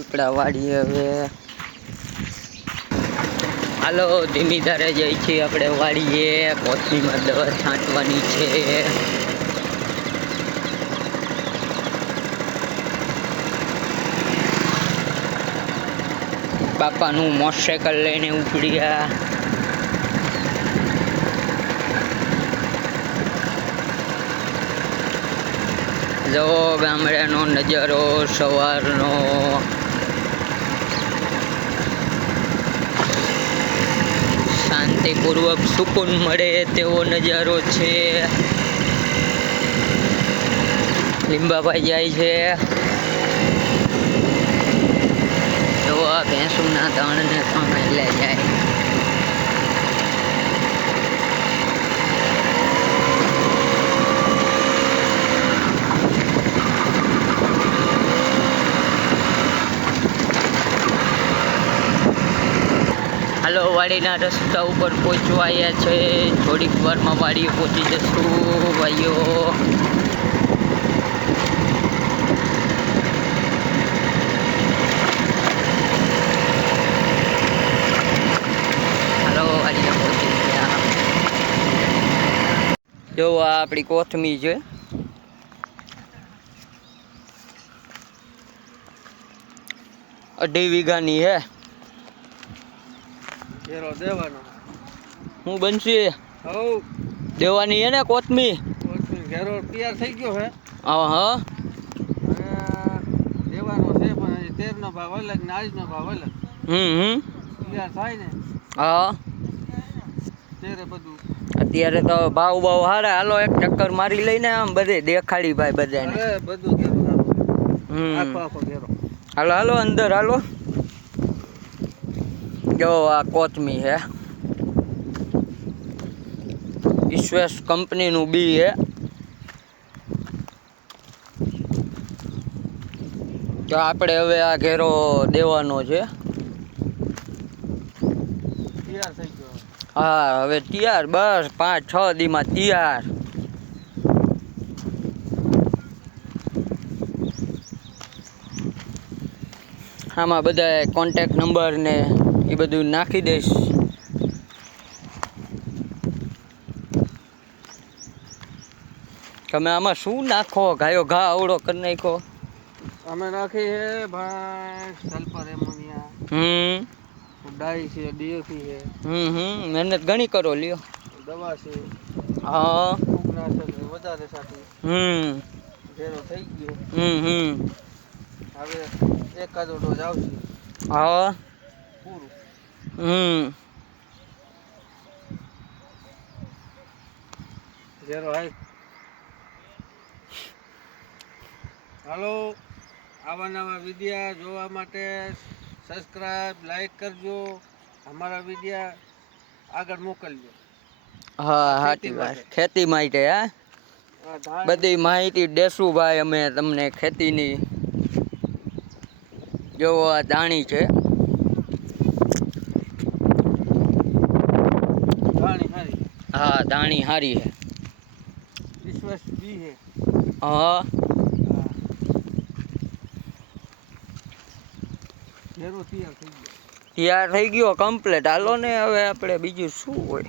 ઉપડા વાળી હવે. હાલો ધીમી ધારે જઈ છીએ આપણે વાડીએ કોથમીમાં દવા છાંટવાની છે. બાપાનું મોટરસાયકલ લઈને ઉપડ્યા જો ગામડાનો નજારો સવારનો શાંતિપૂર્વક સુકૂન મળે તેવો નજારો છે. લીંબાભાઈ જાય છે. આ ભેંસુના તણને પણ લે જાય હાલો વાડીના રસ્તા ઉપર પહોંચવા આવ્યા છે. થોડીક વારમાં વાડીએ પહોંચી જશું, ભાઈઓ. જો, આ આપણી કોથમી છે. અઢી વીઘાની હે. ઘેરો દેવાનો. હું બનશે? હવ દેવાની હે ને કોથમી કોથમીર ઘેરો તૈયાર થઈ ગયો હા. હા હવે દેવાનો છે પણ તેર નો ભાવ અલગ ને આજનો ભાવ અલગ. હમ હમ. તૈયાર થાય ને. હા. ત્યારે બધું અત્યારે તો ભાવ ભાવ હારા. હાલો એક ચક્કર મારી લઈને આમ બધે દેખાડી ભાઈ બધાને બધું ઘેરો. હાલો હાલો અંદર હાલો. જો આ કોચમી હે ઈશ્વેસ કંપનીનું બી હે તો આપણે હવે આ ઘેરો દેવાનો છે. હા હવે તૈયાર બસ પાંચ છ દીમાં તૈયાર. આમાં બધા કોન્ટેક નંબર ને એ બધું નાખી દઈશ. તમે આમાં શું નાખો? ગાયો ઘા આવડો કરી નાખો અમે નાખી હે ભાઈ સલ્ફર એમોનિયા હમ. ડાઈ છે ડીએફી છે. હમ હમ. મહેનત ઘણી કરો લ્યો. દવા છે. હા. ફૂગનાશક છે વધારે સાથે હમ. ઘેરો થઈ ગયો. હમ હમ. હવે એકાદો ડોઝ આવશે. હા. હમ. હાલો. આવા નવા વિડીયા જોવા માટે સબસ્ક્રાઈબ લાઈક કરજો. અમારા વિડીયા આગળ મોકલજો. હા સાચી વાત. ખેતી માટે હા? બધી માહિતી દેશું ભાઈ અમે તમને ખેતીની જો આ દાણી છે. હારી હા દાણી હારી હે વિશ્વાસ બી હે. હા તૈયાર થઈ ગયો. તૈયાર થઈ ગયો કમ્પ્લેટ હાલો ને હવે આપણે બીજું શું હોય?